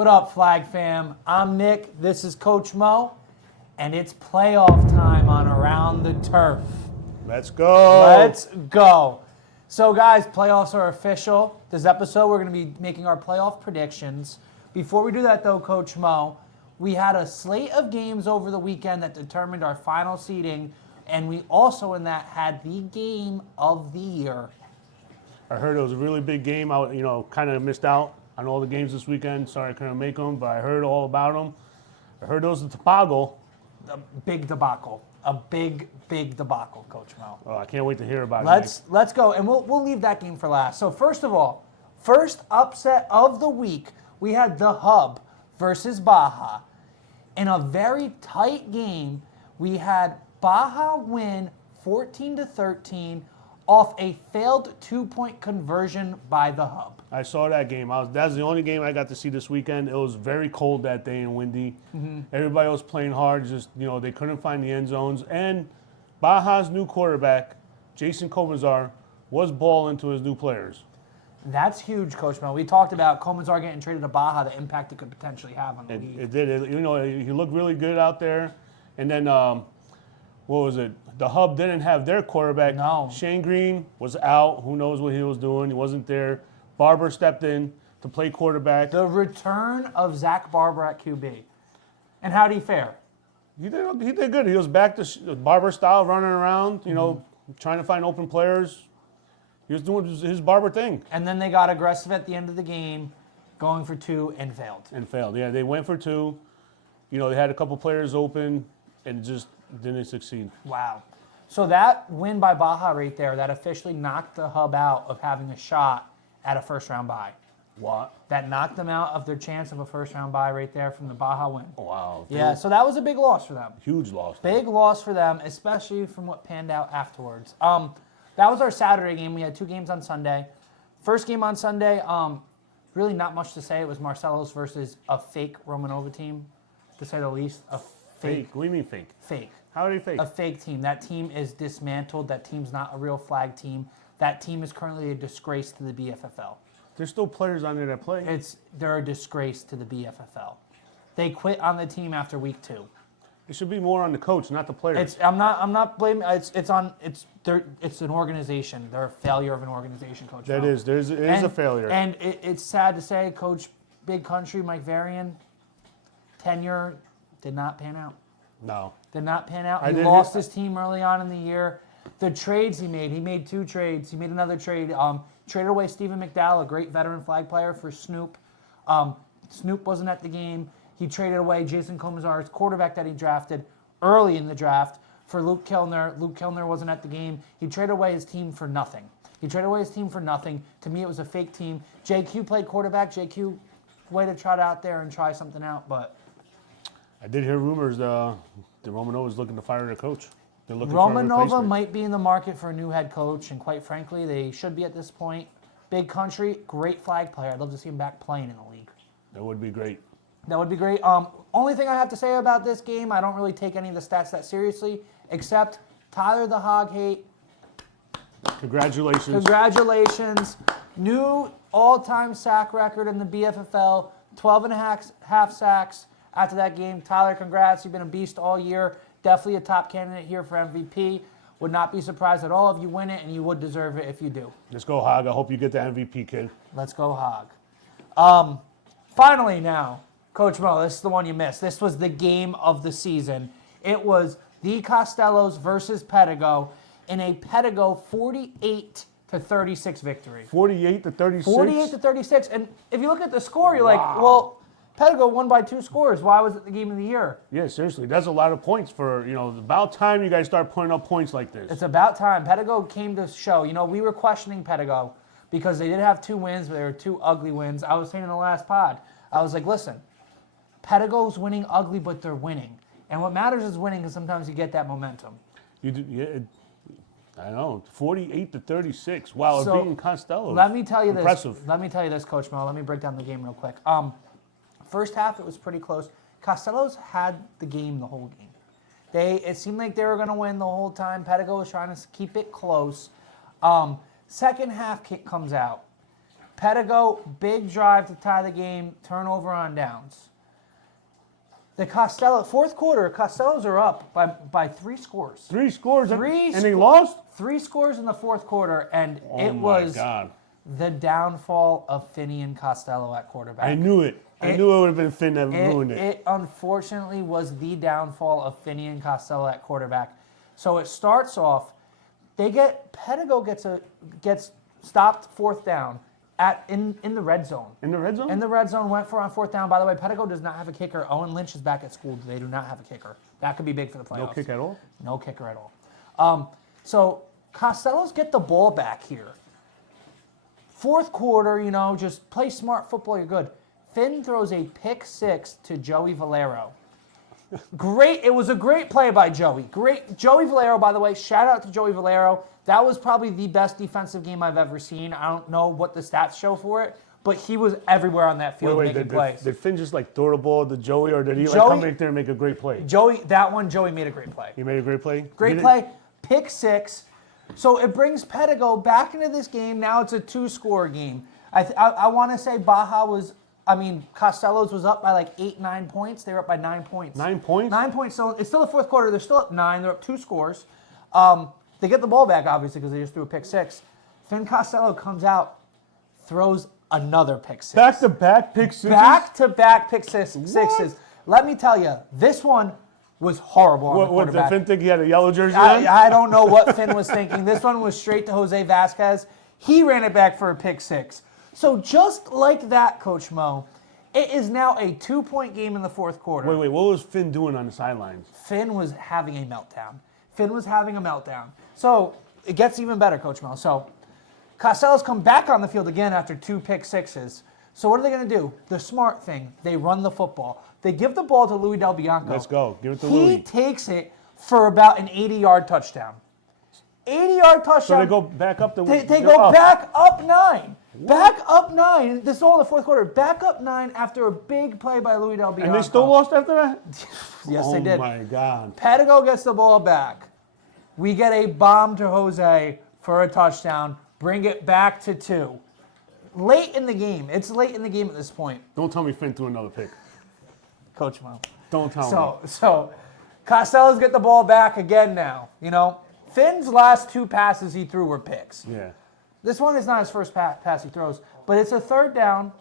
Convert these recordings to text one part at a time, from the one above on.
What up, Flag fam? I'm Nick. This is Coach Mo, and it's playoff time on Around the Turf. Let's go. Let's go. So, guys, playoffs are official. This episode, we're going to be making our playoff predictions. Before we do that, though, Coach Mo, we had a slate of games over the weekend that determined our final seeding, and we also, in that, had the game of the year. I heard it was a really big game. I, kind of missed out on all the games this weekend. Sorry I couldn't make them, but I heard all about them. I heard it was the Tobago. A big debacle. A big debacle, Coach Mo. Oh, I can't wait to hear about it. Let's go, and we'll leave that game for last. So first of all, first upset of the week, we had the Hub versus Baja. In a very tight game, we had Baja win 14-13 off a failed 2-point conversion by the Hub. I saw that game. That's the only game I got to see this weekend. It was very cold that day and windy. Mm-hmm. Everybody was playing hard. Just they couldn't find the end zones. And Baja's new quarterback, Jason Comazar, was balling to his new players. That's huge, Coach Mel. We talked about Comazar getting traded to Baja, the impact it could potentially have on the league. It did. He looked really good out there. And then, what was it? The Hub didn't have their quarterback. No. Shane Green was out. Who knows what he was doing? He wasn't there. Barber stepped in to play quarterback. The return of Zach Barber at QB. And how did he fare? He did good. He was back to Barber style, running around, trying to find open players. He was doing his Barber thing. And then they got aggressive at the end of the game, going for two, and failed. Yeah, they went for two. They had a couple players open and just didn't succeed. Wow. So that win by Baja right there, that officially knocked the Hub out of having a shot at a first-round bye. What? That knocked them out of their chance of a first-round bye right there from the Baja win. Wow. Yeah, so that was a big loss for them. Huge loss. Big loss for them, especially from what panned out afterwards. That was our Saturday game. We had two games on Sunday. First game on Sunday, really not much to say. It was Marcelo's versus a fake Romanova team, to say the least. A fake. What do you mean fake? Fake. How are they fake? A fake team. That team is dismantled. That team's not a real flag team. That team is currently a disgrace to the BFFL. There's still players on there that play. They're a disgrace to the BFFL. They quit on the team after week 2. It should be more on the coach, not the players. I'm not blaming. It's an organization. They're a failure of an organization, Coach. That is. It is a failure. And it's sad to say, Coach Big Country, Mike Varian, tenure did not pan out. No. Did not pan out. He lost his team early on in the year. The trades he made 2 trades. He made another trade. Traded away Stephen McDowell, a great veteran flag player, for Snoop. Snoop wasn't at the game. He traded away Jason Comazar's quarterback that he drafted early in the draft for Luke Kellner. Luke Kellner wasn't at the game. He traded away his team for nothing. To me, it was a fake team. JQ played quarterback. JQ, way to trot out there and try something out, but... I did hear rumors the Romanova is looking to fire their coach. They're looking for a Romanova replacement. might be in the market for a new head coach, and quite frankly, they should be at this point. Big Country, great flag player. I'd love to see him back playing in the league. That would be great. That would be great. Only thing I have to say about this game, I don't really take any of the stats that seriously, except Tyler the Hog Hate. Congratulations. New all-time sack record in the BFFL, 12 and a half sacks after that game. Tyler, congrats. You've been a beast all year. Definitely a top candidate here for MVP. Would not be surprised at all if you win it, and you would deserve it if you do. Let's go, Hog. I hope you get the MVP, kid. Let's go, Hog. Finally now, Coach Mo, this is the one you missed. This was the game of the season. It was the Costellos versus Pedigo in a Pedigo 48-36 victory. 48-36? 48-36. And if you look at the score, you're like, well, Pedigo won by 2 scores. Why was it the game of the year? Yeah, seriously. That's a lot of points for, about time you guys start putting up points like this. It's about time. Pedigo came to show. We were questioning Pedigo because they did have 2 wins, but they were 2 ugly wins. I was saying in the last pod, I was like, listen, Pedigo's winning ugly, but they're winning. And what matters is winning, because sometimes you get that momentum. You do, yeah. I know, 48-36. Wow, So, beating Costello. Let me tell you Impressive. this. Let me tell you this, Coach Mo. Let me break down the game real quick. First half, it was pretty close. Costello's had the game the whole game. It seemed like they were going to win the whole time. Pedigo was trying to keep it close. Second half comes out. Pedigo, big drive to tie the game, turnover on downs. The fourth quarter, Costellos are up by 3 scores. 3 scores, and they sco- lost? 3 scores in the fourth quarter, and it Oh, my was God. the downfall of Finney and Costello at quarterback. I knew it. I knew it would have been Finn that ruined it. It unfortunately was the downfall of Finney and Costello at quarterback. So it starts off, Pedigo gets stopped fourth down in the red zone. In the red zone? In the red zone, went for on fourth down. By the way, Pedigo does not have a kicker. Owen Lynch is back at school. They do not have a kicker. That could be big for the playoffs. No kick at all? No kicker at all. So Costellos get the ball back here. Fourth quarter, just play smart football, you're good. Finn throws a pick 6 to Joey Valero. Great. It was a great play by Joey. Great. Joey Valero, by the way, shout out to Joey Valero. That was probably the best defensive game I've ever seen. I don't know what the stats show for it, but he was everywhere on that field making plays. Did Finn just throw the ball to Joey, or did he come back there and make a great play? Joey made a great play. He made a great play? Great play. Pick 6. So it brings Pedigo back into this game. Now it's a 2-score game. I want to say Costellos was up by like 8, 9 points. They were up by 9 points. 9 points? 9 points. So it's still the fourth quarter. They're still up 9. They're up 2 scores. They get the ball back, obviously, because they just threw a pick 6. Finn Costello comes out, throws another pick 6. Back-to-back pick 6s? Back-to-back pick 6s. Let me tell you, this one was horrible on the quarterback. What, did Finn think he had a yellow jersey on? I don't know what Finn was thinking. This one was straight to Jose Vasquez. He ran it back for a pick 6. So just like that, Coach Mo, it is now a 2-point game in the fourth quarter. Wait, what was Finn doing on the sidelines? Finn was having a meltdown. So it gets even better, Coach Mo. So Costello's come back on the field again after 2 pick 6s. So what are they going to do? The smart thing, they run the football. They give the ball to Louis Del Bianco. Let's go. Give it to Louis. He takes it for about an 80-yard touchdown. 80-yard touchdown. So they go back up. They go back up 9. Back up 9. This is all in the fourth quarter. Back up 9 after a big play by Louis Del Bianco. And they still lost after that? Yes, they did. Oh, my God. Pedigo gets the ball back. We get a bomb to Jose for a touchdown. Bring it back to 2. Late in the game. It's late in the game at this point. Don't tell me Finn threw another pick. Coach Mo. Don't tell me. So Costello's get the ball back again now. Finn's last 2 passes he threw were picks. Yeah. This one is not his first pass he throws, but it's a third down.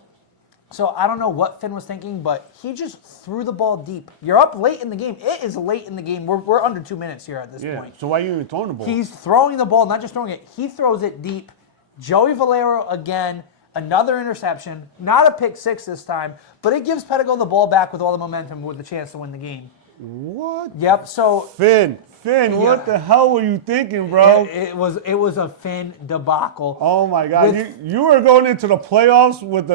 So I don't know what Finn was thinking, but he just threw the ball deep. You're up late in the game. It is late in the game. We're under 2 minutes here at this point. So why are you even throwing the ball? He's throwing the ball, not just throwing it. He throws it deep. Joey Valero again, another interception. Not a pick 6 this time, but it gives Pedigo the ball back with all the momentum with the chance to win the game. What? Yep. So Finn, what the hell were you thinking, bro? it was a Finn debacle. Oh my God! You were going into the playoffs with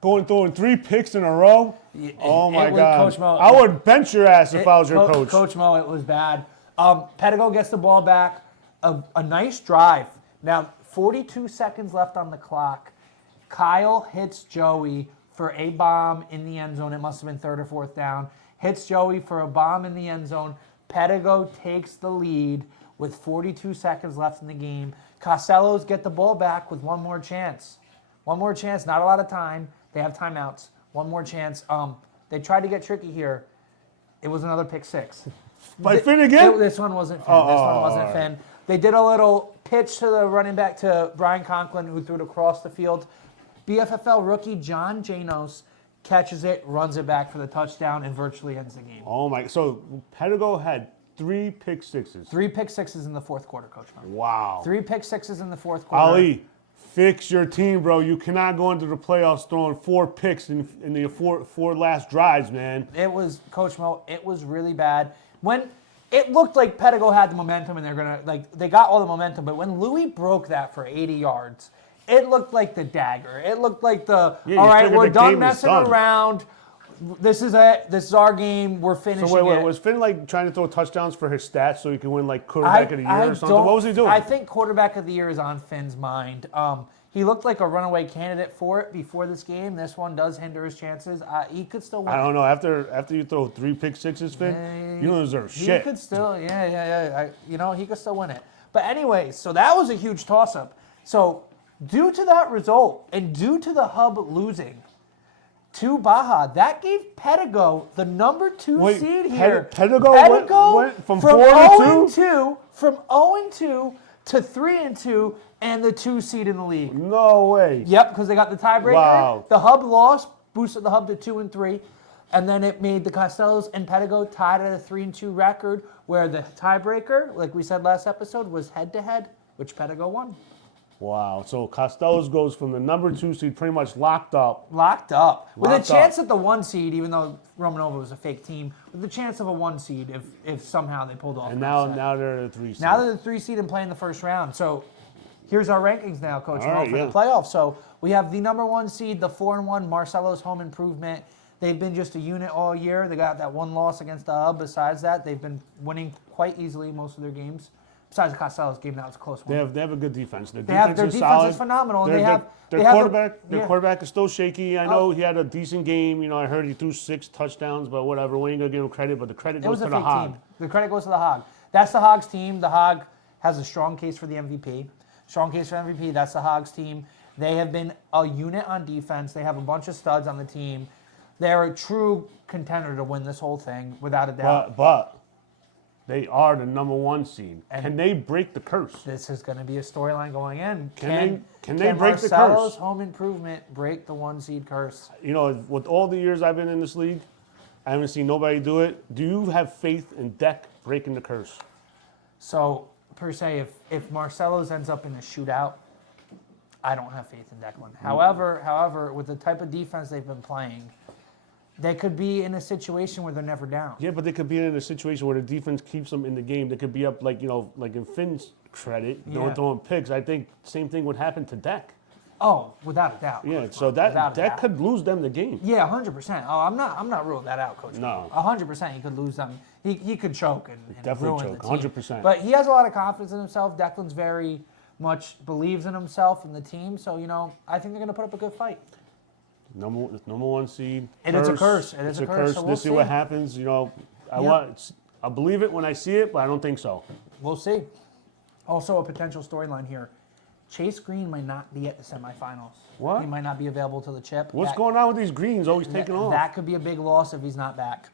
throwing 3 picks in a row. Oh my God! Coach Mo, I would bench your ass if I was your coach. Coach Mo, it was bad. Pedigo gets the ball back. A nice drive. Now 42 seconds left on the clock. Kyle hits Joey for a bomb in the end zone. It must have been 3rd or 4th down. Hits Joey for a bomb in the end zone. Pedigo takes the lead with 42 seconds left in the game. Costellos get the ball back with one more chance. One more chance, not a lot of time. They have timeouts. One more chance. They tried to get tricky here. It was another pick 6. By Finn again? This one wasn't Finn. This one wasn't Finn. They did a little pitch to the running back to Brian Conklin, who threw it across the field. BFFL rookie John Janos catches it, runs it back for the touchdown, and virtually ends the game. Oh my! So Pedigo had 3 pick 6s. 3 pick 6s in the fourth quarter, Coach Mark. Wow. 3 pick 6s in the fourth quarter. Ali, fix your team, bro. You cannot go into the playoffs throwing 4 picks in the four last drives, man. It was, Coach Mo, it was really bad. When it looked like Pedigo had the momentum and they got all the momentum, but when Louis broke that for 80 yards, it looked like the dagger. It looked like all right, we're done messing around. This is it. This is our game. We're finishing So wait, it. was Finn trying to throw touchdowns for his stats so he could win quarterback of the year or something? What was he doing? I think quarterback of the year is on Finn's mind. He looked like a runaway candidate for it before this game. This one does hinder his chances. He could still win. I don't know. After you throw 3 pick 6s, Finn, you don't deserve shit. He could still, he could still win it. But anyways, so that was a huge toss-up. So Due to that result and due to the Hub losing to Baja, that gave Pedigo the number 2 seed here. Pedigo went from 4 to 2? From 0-2 to 3-2 and the 2 seed in the league. No way. Yep, because they got the tiebreaker. Wow. The Hub lost, boosted the Hub to 2-3, and then it made the Costellos and Pedigo tied at a 3-2 record, where the tiebreaker, like we said last episode, was head-to-head, which Pedigo won. Wow. So Costello's goes from the number 2 seed pretty much locked up. With a chance at the 1 seed, even though Romanova was a fake team, with the chance of a 1 seed if somehow they pulled off. And now they're the 3 seed. Now they're the 3 seed and playing the first round. So here's our rankings now, Coach Mo, for yeah. the playoffs. So we have the number 1 seed, the 4-1 Marcelo's Home Improvement. They've been just a unit all year. They got that 1 loss against the Hub. Besides that, they've been winning quite easily most of their games. Besides the Costello's game, that was a close one. They have a good defense. Their Their defense defense is phenomenal. And their quarterback is still shaky. I know he had a decent game. I heard he threw 6 touchdowns, but whatever. We ain't gonna give him credit. But the credit goes to the Hog. The credit goes to the Hog. That's the Hog's team. The Hog has a strong case for the MVP. Strong case for MVP. That's the Hog's team. They have been a unit on defense. They have a bunch of studs on the team. They're a true contender to win this whole thing, without a doubt. But they are the number 1 seed. And can they break the curse? This is going to be a storyline going in. Can they break the curse? Marcelo's Home Improvement break the 1 seed curse? With all the years I've been in this league, I haven't seen nobody do it. Do you have faith in Deck breaking the curse? So, per se, if Marcelo's ends up in a shootout, I don't have faith in Declan. However, with the type of defense they've been playing, they could be in a situation where they're never down. Yeah, but they could be in a situation where the defense keeps them in the game. They could be up, like in Finn's credit, throwing picks. I think same thing would happen to Deck. Oh, without a doubt. Yeah, so that could lose them the game. Yeah, 100%. Oh, I'm not ruling that out, Coach. No. 100% he could lose them. He could choke and Definitely ruin choke, the team. 100%. But he has a lot of confidence in himself. Declan's very much believes in himself and the team. So, I think they're going to put up a good fight. Number 1 seed. And it's a curse. It's a curse. So Let's see what happens. I believe it when I see it, but I don't think so. We'll see. Also, a potential storyline here. Chase Green might not be at the semifinals. What? He might not be available to the chip. What's going on with these Greens always taking off? That could be a big loss if he's not back.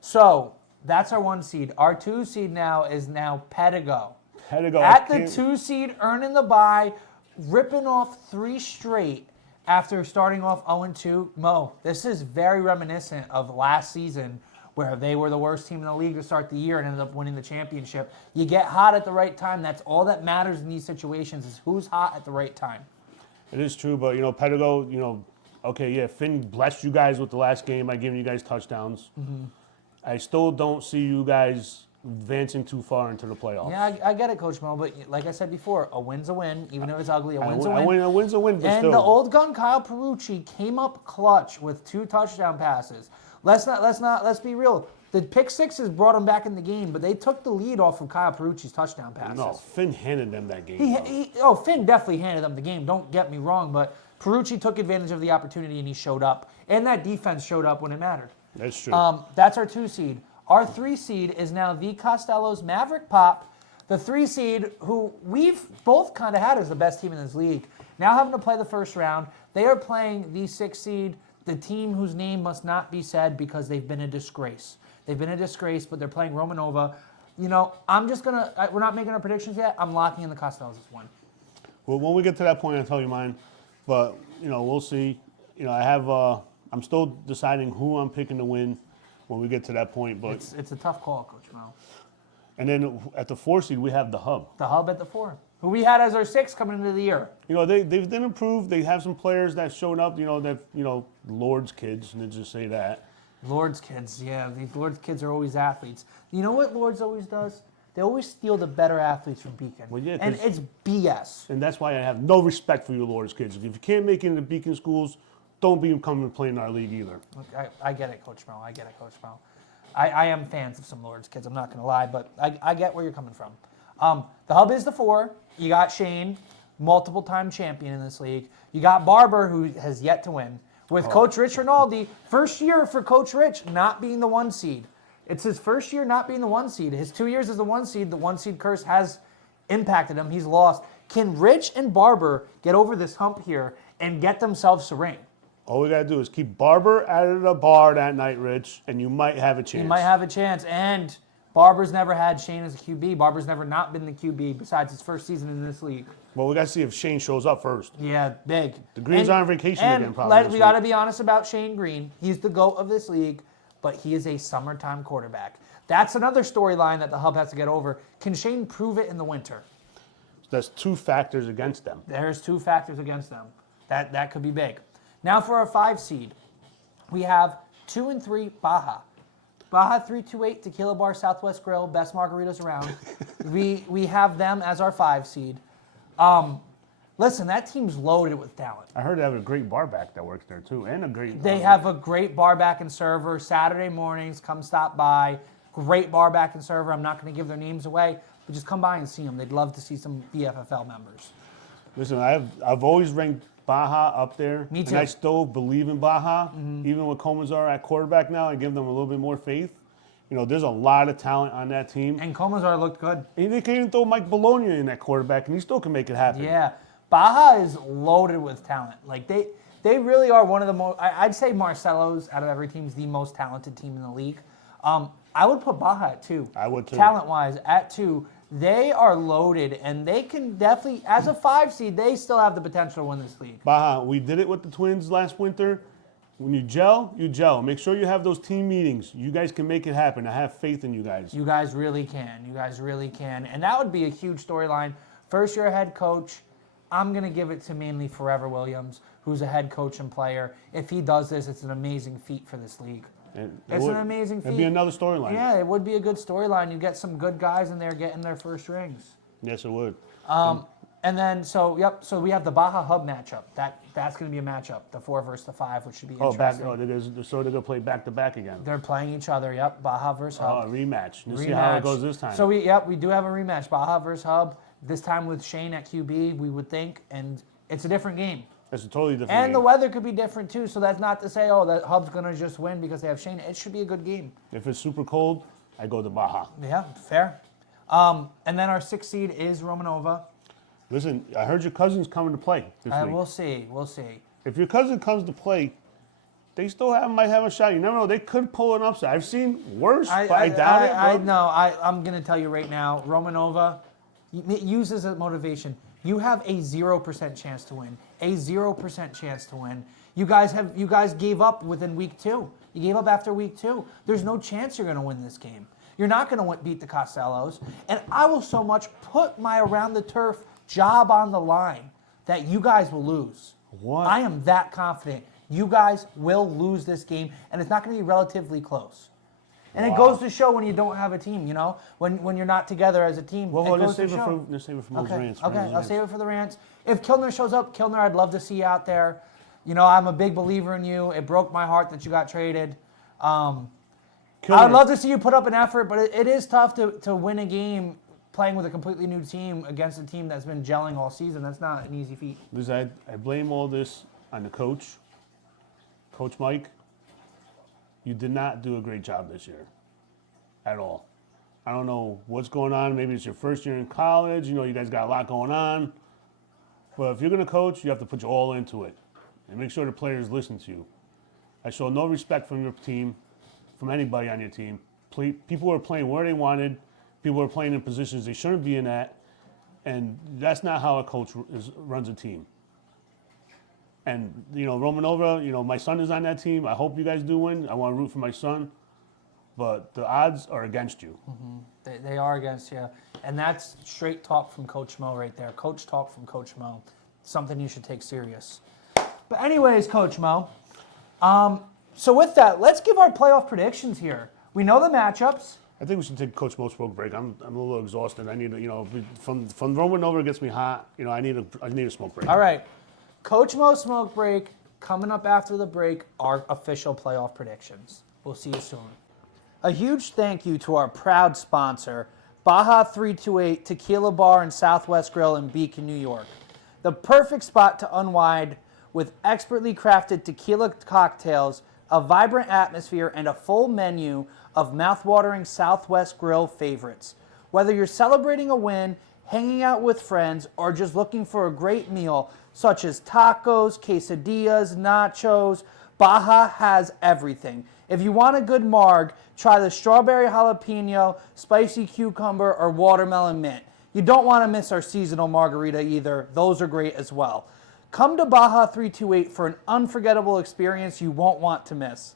So that's our 1 seed. Our 2 seed now is Pedigo. At the 2 seed, earning the bye, ripping off 3 straight after starting off 0-2. Mo, this is very reminiscent of last season, where they were the worst team in the league to start the year and ended up winning the championship. You get hot at the right time. That's all that matters in these situations, is who's hot at the right time. It is true, but, Pedigo, Finn blessed you guys with the last game by giving you guys touchdowns. Mm-hmm. I still don't see you guys advancing too far into the playoffs. Yeah, I get it, Coach Mo, but like I said before, a win's a win, even if it's ugly. A win's a win. A win's a win, but and still. The old gun Kyle Perucci came up clutch with 2 touchdown passes. Let's be real. The pick sixes brought him back in the game, but they took the lead off of Kyle Perucci's touchdown passes. No, Finn handed them that game. Finn definitely handed them the game. Don't get me wrong, but Perucci took advantage of the opportunity and he showed up, and that defense showed up when it mattered. That's true. That's our 2 seed. Our 3 seed is now the Costellos Maverick Pop, the 3 seed who we've both kind of had as the best team in this league. Now having to play the first round, they are playing the 6 seed, the team whose name must not be said because they've been a disgrace. They've been a disgrace, but they're playing Romanova. We're not making our predictions yet. I'm locking in the Costellos as 1. Well, when we get to that point, I'll tell you mine. But, we'll see. I'm still deciding who I'm picking to win when we get to that point. But it's a tough call, Coach Mo. And then at the 4 seed, we have the Hub. The Hub at the 4, who we had as our 6 coming into the year. They've been improved. They have some players that showed up. Lord's kids. Let's just say that. Lord's kids, yeah. These Lord's kids are always athletes. You know what Lord's always does? They always steal the better athletes from Beacon. Well, yeah, and it's BS. And that's why I have no respect for you Lord's kids. If you can't make it into Beacon schools, don't be coming and playing in our league either. Look, I get it, Coach Mo. I am fans of some Lord's kids. I'm not going to lie, but I get where you're coming from. The Hub is the 4. You got Shane, multiple-time champion in this league. You got Barber, who has yet to win. With Coach Rich Rinaldi, first year for Coach Rich not being the 1 seed. It's his first year not being the 1 seed. His 2 years as the 1 seed, the 1 seed curse has impacted him. He's lost. Can Rich and Barber get over this hump here and get themselves a ring? All we got to do is keep Barber out of the bar that night, Rich, and you might have a chance. You might have a chance. And Barber's never had Shane as a QB. Barber's never not been the QB besides his first season in this league. Well, we got to see if Shane shows up first. Yeah, big. The Greens are on vacation again, probably. We got to be honest about Shane Green. He's the GOAT of this league, but he is a summertime quarterback. That's another storyline that the Hub has to get over. Can Shane prove it in the winter? That's two factors against them. There's two factors against them. That could be big. Now for our 5 seed, we have 2 and 3 Baja. Baja 328 Tequila Bar Southwest Grill, best margaritas around. we have them as our 5 seed. Listen, that team's loaded with talent. I heard they have a great bar back that works there too, and a great. They have a great bar back and server. Saturday mornings, come stop by. Great bar back and server. I'm not going to give their names away, but just come by and see them. They'd love to see some BFFL members. Listen, I've always ranked Baja up there. Me too. And I still believe in Baja, even with Comazar at quarterback now. I give them a little bit more faith. You know, there's a lot of talent on that team. And Comazar looked good. And they can even throw Mike Bologna in that quarterback, and he still can make it happen. Yeah. Baja is loaded with talent. Like, they really are one of the most, I'd say Marcelo's, out of every team, is the most talented team in the league. I would put Baja at 2. I would too. Talent-wise, at 2. They are loaded, and they can definitely, as a 5 seed, they still have the potential to win this league. Baja, we did it with the Twins last winter. When you gel, you gel. Make sure you have those team meetings. You guys can make it happen. I have faith in you guys. You guys really can. You guys really can. And that would be a huge storyline. First-year head coach, I'm going to give it to mainly Forever Williams, who's a head coach and player. If he does this, it's an amazing feat for this league. It's an amazing feat. It'd be another storyline. Yeah, it would be a good storyline. You get some good guys in there getting their first rings. Yes, it would. And then, so we have the Baja Hub matchup. That's going to be a matchup, the 4 versus the 5, which should be interesting. So they're going to play back-to-back again. They're playing each other, yep, Baja versus Hub. A rematch. Let's see how it goes this time. So, we do have a rematch, Baja versus Hub. This time with Shane at QB, we would think, and it's a different game. It's a totally different And game. the weather could be different, too, so that's not to say, that Hub's going to just win because they have Shane. It should be a good game. If it's super cold, I go to Baja. Yeah, fair. And then our 6th seed is Romanova. Listen, I heard your cousin's coming to play this week. We'll see. We'll see. If your cousin comes to play, they still might have a shot. You never know. They could pull an upset. I've seen worse, but I doubt it. I know. I'm going to tell you right now, Romanova, use this as motivation. You have a 0% chance to win. A 0% chance to win. You guys gave up within week 2. You gave up after week 2. There's no chance you're going to win this game. You're not going to beat the Costellos. And I will so much put my around the turf job on the line that you guys will lose. What? I am that confident. You guys will lose this game, and it's not going to be relatively close. And it goes to show when you don't have a team, you know, when you're not together as a team. Well, let's save it for those Okay, rants. okay, I'll save it for the rants. If Kilner shows up, Kilner, I'd love to see you out there. You know, I'm a big believer in you. It broke my heart that you got traded. I'd love to see you put up an effort, but it is tough to win a game playing with a completely new team against a team that's been gelling all season. That's not an easy feat. Listen, I blame all this on the coach, Coach Mike. You did not do a great job this year at all. I don't know what's going on. Maybe it's your first year in college. You know, you guys got a lot going on. But if you're going to coach, you have to put your all into it and make sure the players listen to you. I show no respect from your team, from anybody on your team. People were playing where they wanted. People were playing in positions they shouldn't be in at. And that's not how a coach runs a team. And, you know, Romanova, you know, my son is on that team. I hope you guys do win. I want to root for my son. But the odds are against you. Mm-hmm. They are against you. And that's straight talk from Coach Mo right there. Coach talk from Coach Mo. Something you should take serious. But anyways, Coach Mo, so with that, let's give our playoff predictions here. We know the matchups. I think we should take Coach Mo's smoke break. I'm a little exhausted. I need to, you know, from Romanova it gets me hot. You know, I need a smoke break. All right. Coach Mo smoke break. Coming up after the break, our official playoff predictions. We'll see you soon. A huge thank you to our proud sponsor, Baja 328 Tequila Bar and Southwest Grill in Beacon, New York. The perfect spot to unwind with expertly crafted tequila cocktails, a vibrant atmosphere, and a full menu of mouthwatering Southwest Grill favorites. Whether you're celebrating a win, hanging out with friends, or just looking for a great meal, such as tacos, quesadillas, nachos, Baja has everything. If you want a good marg, try the strawberry jalapeno, spicy cucumber, or watermelon mint. You don't want to miss our seasonal margarita either. Those are great as well. Come to Baja 328 for an unforgettable experience you won't want to miss.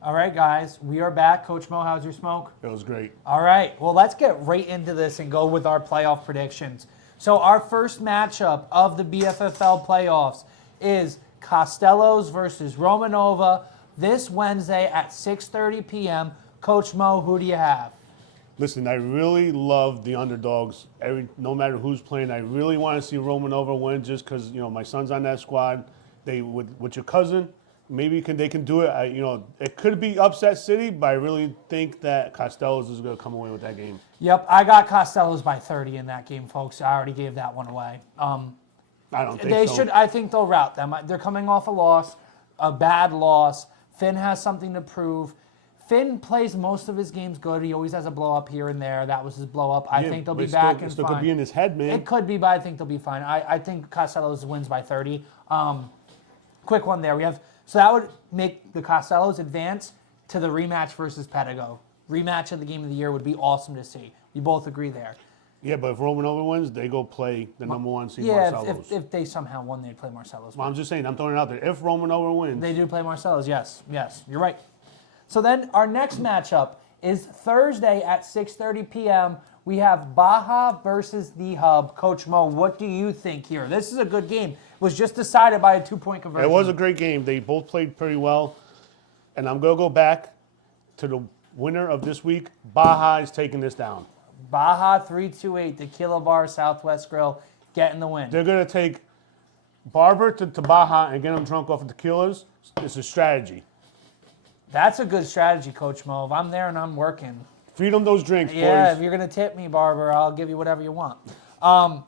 All right, guys, we are back. Coach Mo, how's your smoke? It was great. All right, well, let's get right into this and go with our playoff predictions. So our first matchup of the BFFL playoffs is Costello's versus Romanova this Wednesday at 6:30 p.m. Coach Mo, who do you have? Listen, I really love the underdogs. No matter who's playing, I really want to see Romanova win just because, my son's on that squad. They with your cousin, maybe they can do it. It could be upset city, but I really think that Costello's is going to come away with that game. Yep, I got Costello's by 30 in that game, folks. I already gave that one away. I don't think so. I think they'll rout them. They're coming off a loss, a bad loss. Finn has something to prove. Finn plays most of his games good. He always has a blow up here and there. That was his blow up. I think they'll be back and still fine. could be in his head, man. It could be, but I think they'll be fine. I think Costello's wins by 30. Quick one there. So that would make the Costello's advance to the rematch versus Pedigo. Rematch of the game of the year would be awesome to see. We both agree there. Yeah, but if Romanova wins, they go play the number one seed Yeah, Marcelo's. if they somehow won, they'd play Marcelo's. Well, I'm just saying, I'm throwing it out there. If Romanova wins. They do play Marcelo's, yes, you're right. So then our next matchup is Thursday at 6:30 p.m. We have Baja versus the Hub. Coach Mo, what do you think here? This is a good game. It was just decided by a 2-point conversion. It was a great game. They both played pretty well. And I'm going to go back to the winner of this week. Baja is taking this down. Baja 328, Tequila Bar, Southwest Grill, getting the win. They're going to take Barber to Baja and get them drunk off of tequilas. It's a strategy. That's a good strategy, Coach Mo. If I'm there and I'm working. Feed them those drinks, Yeah, boys. if you're going to tip me, Barber, I'll give you whatever you want. All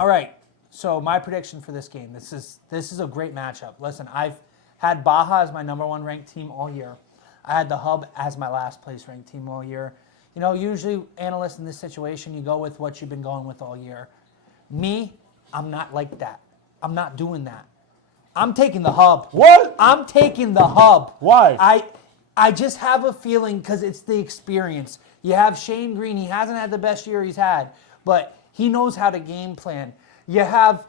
right, so my prediction for this game. This is a great matchup. Listen, I've had Baja as my number one ranked team all year. I had the Hub as my last place ranked team all year. Usually analysts in this situation, you go with what you've been going with all year. Me, I'm not like that. I'm not doing that. I'm taking the Hub. What? I'm taking the Hub. Why? I just have a feeling because it's the experience. You have Shane Green. He hasn't had the best year he's had, but he knows how to game plan. You have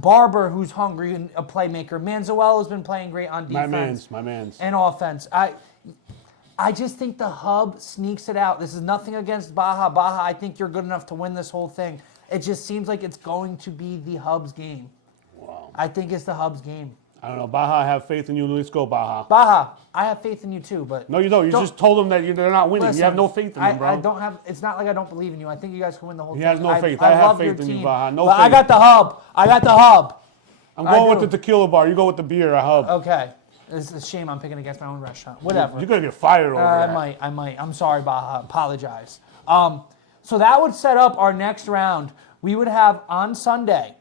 Barber, who's hungry and a playmaker. Manzuelo's been playing great on defense. My man's. And offense. I just think the Hub sneaks it out. This is nothing against Baja. Baja, I think you're good enough to win this whole thing. It just seems like it's going to be the Hub's game. Wow. I think it's the Hub's game. I don't know. Baja, I have faith in you. Let's go, Baja. Baja, I have faith in you too, but... No, you don't. You just told them that they're not winning. Listen, you have no faith in them, bro. I don't have... It's not like I don't believe in you. I think you guys can win the whole thing. He has no faith. I have love your faith in you, team, Baja. No but faith. I got the Hub. I'm going with the tequila bar. You go with the beer, I Hub. Okay. It's a shame I'm picking against my own restaurant. Whatever. You're going to get fired over that. I might. I'm sorry, Baja. Apologize. So that would set up our next round. We would have on Sunday,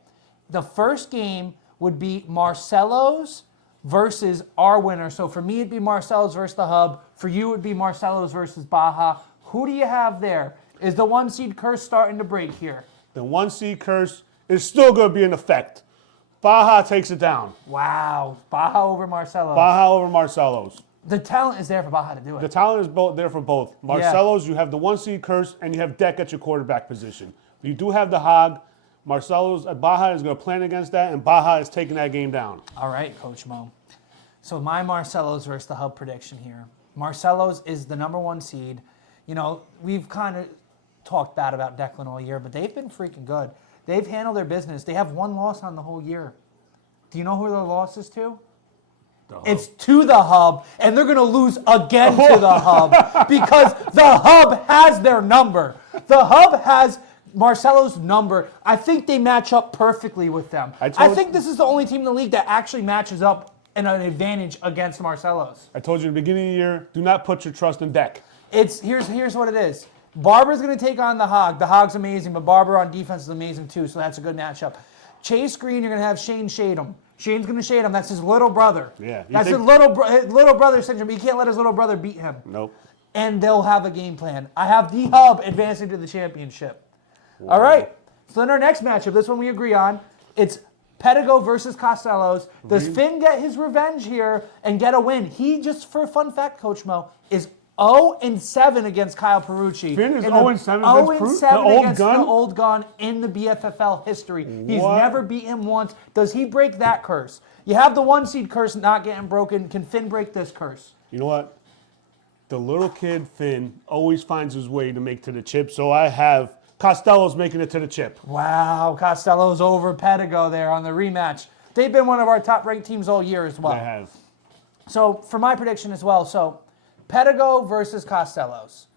the first game would be Marcelo's versus our winner. So for me, it'd be Marcelo's versus the Hub. For you, it would be Marcelo's versus Baja. Who do you have there? Is the 1 seed curse starting to break here? The 1 seed curse is still going to be in effect. Baja takes it down. Wow. Baja over Marcelo's. Baja over Marcelo's. The talent is there for Baja to do it. The talent is there for both. Marcelo's, you have the 1 seed curse, and you have Deck at your quarterback position. You do have the Hog. Marcelo's, Baja is going to plan against that, and Baja is taking that game down. All right, Coach Mo. So my Marcelo's versus the Hub prediction here. Marcelo's is the number 1 seed. We've kind of talked bad about Declan all year, but they've been freaking good. They've handled their business. They have 1 loss on the whole year. Do you know who their loss is to? It's to the Hub, and they're going to lose again to the Hub because the Hub has their number. The Hub has Marcelo's number. I think they match up perfectly with them. I think this is the only team in the league that actually matches up in an advantage against Marcelo's. I told you in the beginning of the year, do not put your trust in Deck. Here's what it is. Barber's going to take on the Hog. The Hog's amazing, but Barber on defense is amazing too, so that's a good matchup. Chase Green, you're going to have Shane shade him. Shane's going to shade him. That's his little brother. Yeah. That's his little brother syndrome. He can't let his little brother beat him. Nope. and they'll have a game plan. I have the Hub advancing to the championship. All right. So then our next matchup, this one we agree on, it's Pedigo versus Costellos. Does Finn get his revenge here and get a win? He, just for a fun fact, Coach Mo, is 0-7 against Kyle Perucci. Finn is 0-7 against 0-7 against the old gun in the BFFL history. He's never beat him once. Does he break that curse? You have the 1 seed curse not getting broken. Can Finn break this curse? You know what? The little kid Finn always finds his way to make to the chip, so I have Costello's making it to the chip. Wow, Costello's over Pedigo there on the rematch. They've been one of our top-ranked teams all year as well. They have. So for my prediction as well, so Pedigo versus Costellos.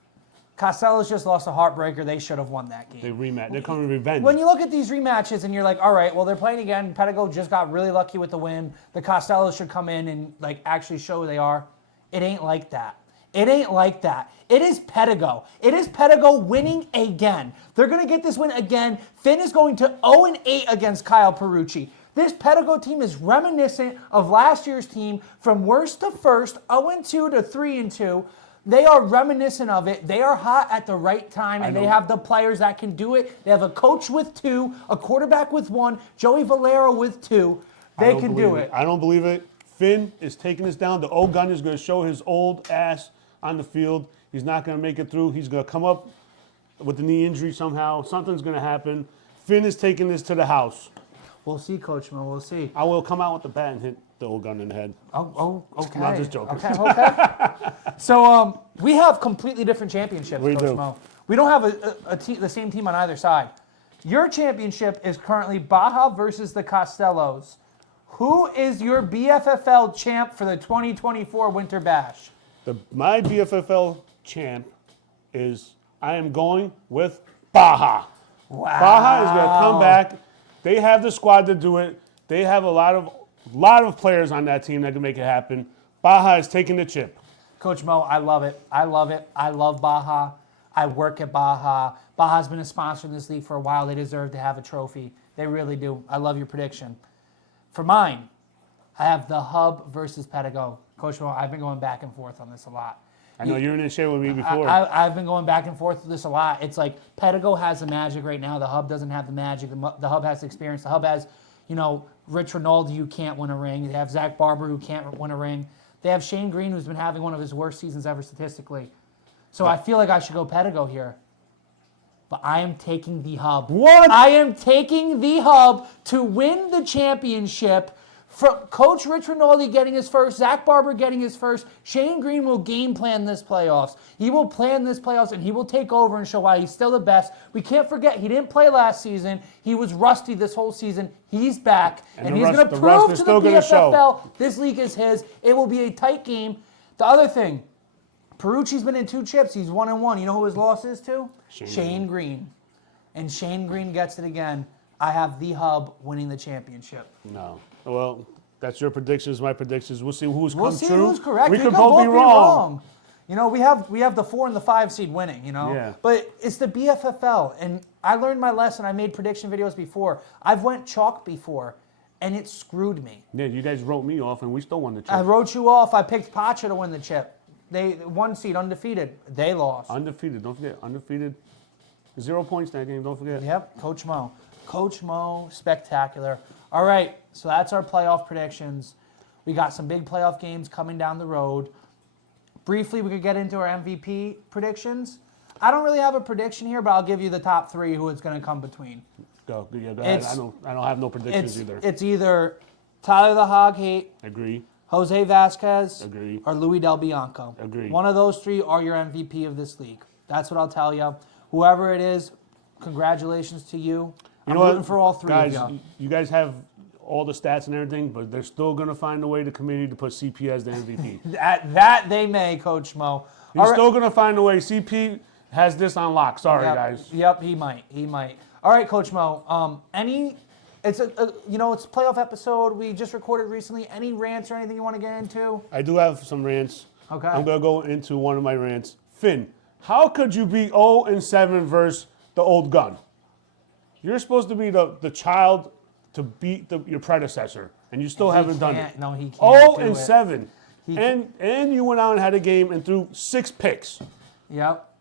Costellos just lost a heartbreaker. They should have won that game. They rematch. They're coming revenge. When you look at these rematches and you're like, all right, well, they're playing again. Pedigo just got really lucky with the win. The Costellos should come in and like actually show who they are. It ain't like that. It ain't like that. It is Pedigo. It is Pedigo winning again. They're going to get this win again. Finn is going to 0-8 against Kyle Perucci. This Pedigo team is reminiscent of last year's team from worst to first, 0-2 to 3-2. They are reminiscent of it. They are hot at the right time, and they have the players that can do it. They have a coach with 2, a quarterback with 1, Joey Valero with 2. They can do it. I don't believe it. Finn is taking this down. The old gun is going to show his old ass on the field. He's not going to make it through. He's going to come up with a knee injury somehow. Something's going to happen. Finn is taking this to the house. We'll see, Coach Mo. We'll see. I will come out with the bat and hit the old gun in the head. Oh, okay. I'm just joking. Okay. So we have completely different championships, We Coach do. Mo. We don't have the same team on either side. Your championship is currently Baja versus the Costellos. Who is your BFFL champ for the 2024 Winter Bash? My BFFL champ is, I am going with Baja. Wow. Baja is going to come back. They have the squad to do it. They have a lot of players on that team that can make it happen. Baja is taking the chip. Coach Mo, I love it. I love it. I love Baja. I work at Baja. Baja's been a sponsor in this league for a while. They deserve to have a trophy. They really do. I love your prediction. For mine, I have the Hub versus Pedigo. Coach Mo, I've been going back and forth on this a lot. I know you didn't share with me before. I've been going back and forth with this a lot. It's like Pedigo has the magic right now. The Hub doesn't have the magic. The Hub has the experience. The Hub has, Rich Ronaldo who can't win a ring. They have Zach Barber who can't win a ring. They have Shane Green who's been having one of his worst seasons ever statistically. So I feel like I should go Pedigo here. But I am taking the Hub. What? I am taking the Hub to win the championship. Coach Rich Rinaldi getting his first, Zach Barber getting his first. Shane Green will game plan this playoffs. He will plan this playoffs, and he will take over and show why he's still the best. We can't forget, he didn't play last season. He was rusty this whole season. He's back, and he's going to prove to the BFFL this league is his. It will be a tight game. The other thing, Perucci's been in 2 chips. He's 1-1. You know who his loss is to? Shane Green. And Shane Green gets it again. I have the Hub winning the championship. No. Well, that's your predictions, my predictions. We'll see who's We'll come see true. who's correct. We could both be wrong. We have the 4 and the 5 seed winning, Yeah. But it's the BFFL, and I learned my lesson. I made prediction videos before. I've went chalk before, and it screwed me. Yeah, you guys wrote me off, and we still won the chip. I wrote you off. I picked Pacha to win the chip. They 1 seed, undefeated. They lost. Undefeated. Don't forget, undefeated. 0 points that game. Don't forget. Yep, Coach Mo. Coach Mo, spectacular. All right, so that's our playoff predictions. We got some big playoff games coming down the road. Briefly, we could get into our MVP predictions. I don't really have a prediction here, but I'll give you the top 3 who it's going to come between. Go ahead. I don't have no predictions either. It's either Tyler the Hog Hate, Agree. Jose Vasquez, Agree. or Louis Del Bianco. Agree. One of those 3 are your MVP of this league. That's what I'll tell you. Whoever it is, congratulations to you. I'm rooting for all 3 guys, of you. You guys have all the stats and everything, but they're still going to find a way, the committee, to put CP as the MVP. That they may, Coach Mo. He's still going to find a way. CP has this on lock. Sorry, guys. Yep, he might. All right, Coach Mo. It's it's playoff episode. We just recorded recently. Any rants or anything you want to get into? I do have some rants. Okay. I'm going to go into one of my rants. Finn, how could you be 0-7 versus the old gun? You're supposed to be the child to beat your predecessor, and you still haven't done it. No, he can't. 0-7. And you went out and had a game and threw 6 picks. Yep.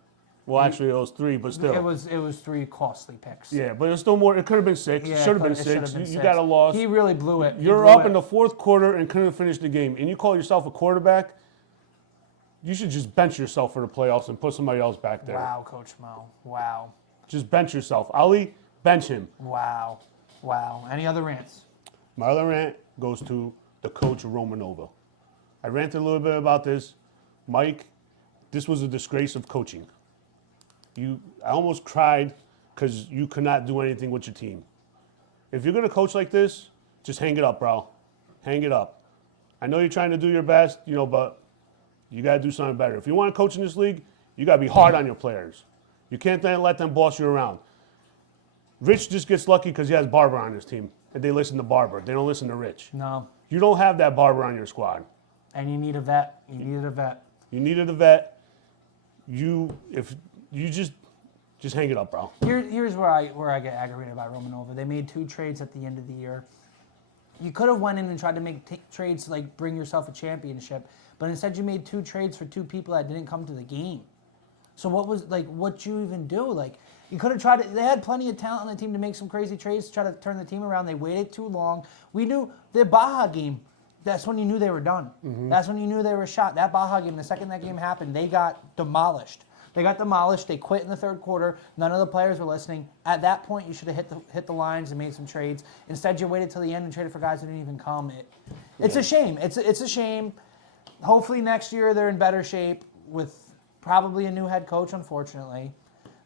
Well, actually, it was 3, but still. It was 3 costly picks. Yeah, but it's still more. It could have been 6. Yeah, Should have been it should've 6. been You 6. got a loss. He really blew it. You're up in the 4th quarter and couldn't finish the game. And you call yourself a quarterback, you should just bench yourself for the playoffs and put somebody else back there. Wow, Coach Mo. Wow. Just bench yourself. Ali, bench him. Wow. Wow. Any other rants? My other rant goes to the coach of Romanova. I ranted a little bit about this. Mike, this was a disgrace of coaching. I almost cried because you could not do anything with your team. If you're going to coach like this, just hang it up, bro. Hang it up. I know you're trying to do your best, but you got to do something better. If you want to coach in this league, you got to be hard on your players. You can't then let them boss you around. Rich just gets lucky because he has Barber on his team, and they listen to Barber. They don't listen to Rich. No. You don't have that Barber on your squad. And you need a vet. You needed a vet. You needed a vet. You just hang it up, bro. Here's where I get aggravated about Romanova. They made 2 trades at the end of the year. You could have went in and tried to make trades to like bring yourself a championship, but instead you made 2 trades for 2 people that didn't come to the game. So what'd you even do? Like, you could have tried it. They had plenty of talent on the team to make some crazy trades to try to turn the team around. They waited too long. We knew the Baja game. That's when you knew they were done. Mm-hmm. That's when you knew they were shot. That Baja game, the second that game happened, they got demolished. They quit in the 3rd quarter. None of the players were listening. At that point, you should have hit the lines and made some trades. Instead, you waited till the end and traded for guys who didn't even come. It's a shame. It's a shame. Hopefully next year they're in better shape with probably a new head coach, unfortunately.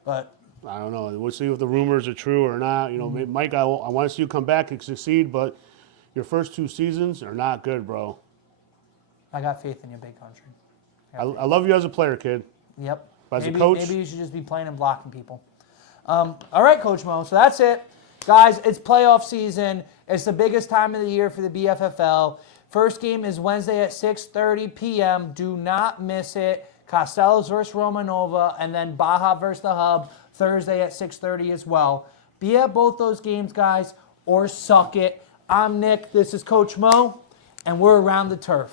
But I don't know. We'll see if the rumors are true or not. Mike, I want to see you come back and succeed, but your first 2 seasons are not good, bro. I got faith in your big country. I love you as a player, kid. Yep. As a coach, maybe you should just be playing and blocking people. All right, Coach Mo. So that's it. Guys, it's playoff season. It's the biggest time of the year for the BFFL. First game is Wednesday at 6:30 p.m. Do not miss it. Costello's versus Romanova, and then Baja versus the Hub Thursday at 6:30 as well. Be at both those games, guys, or suck it. I'm Nick. This is Coach Mo, and we're around the turf.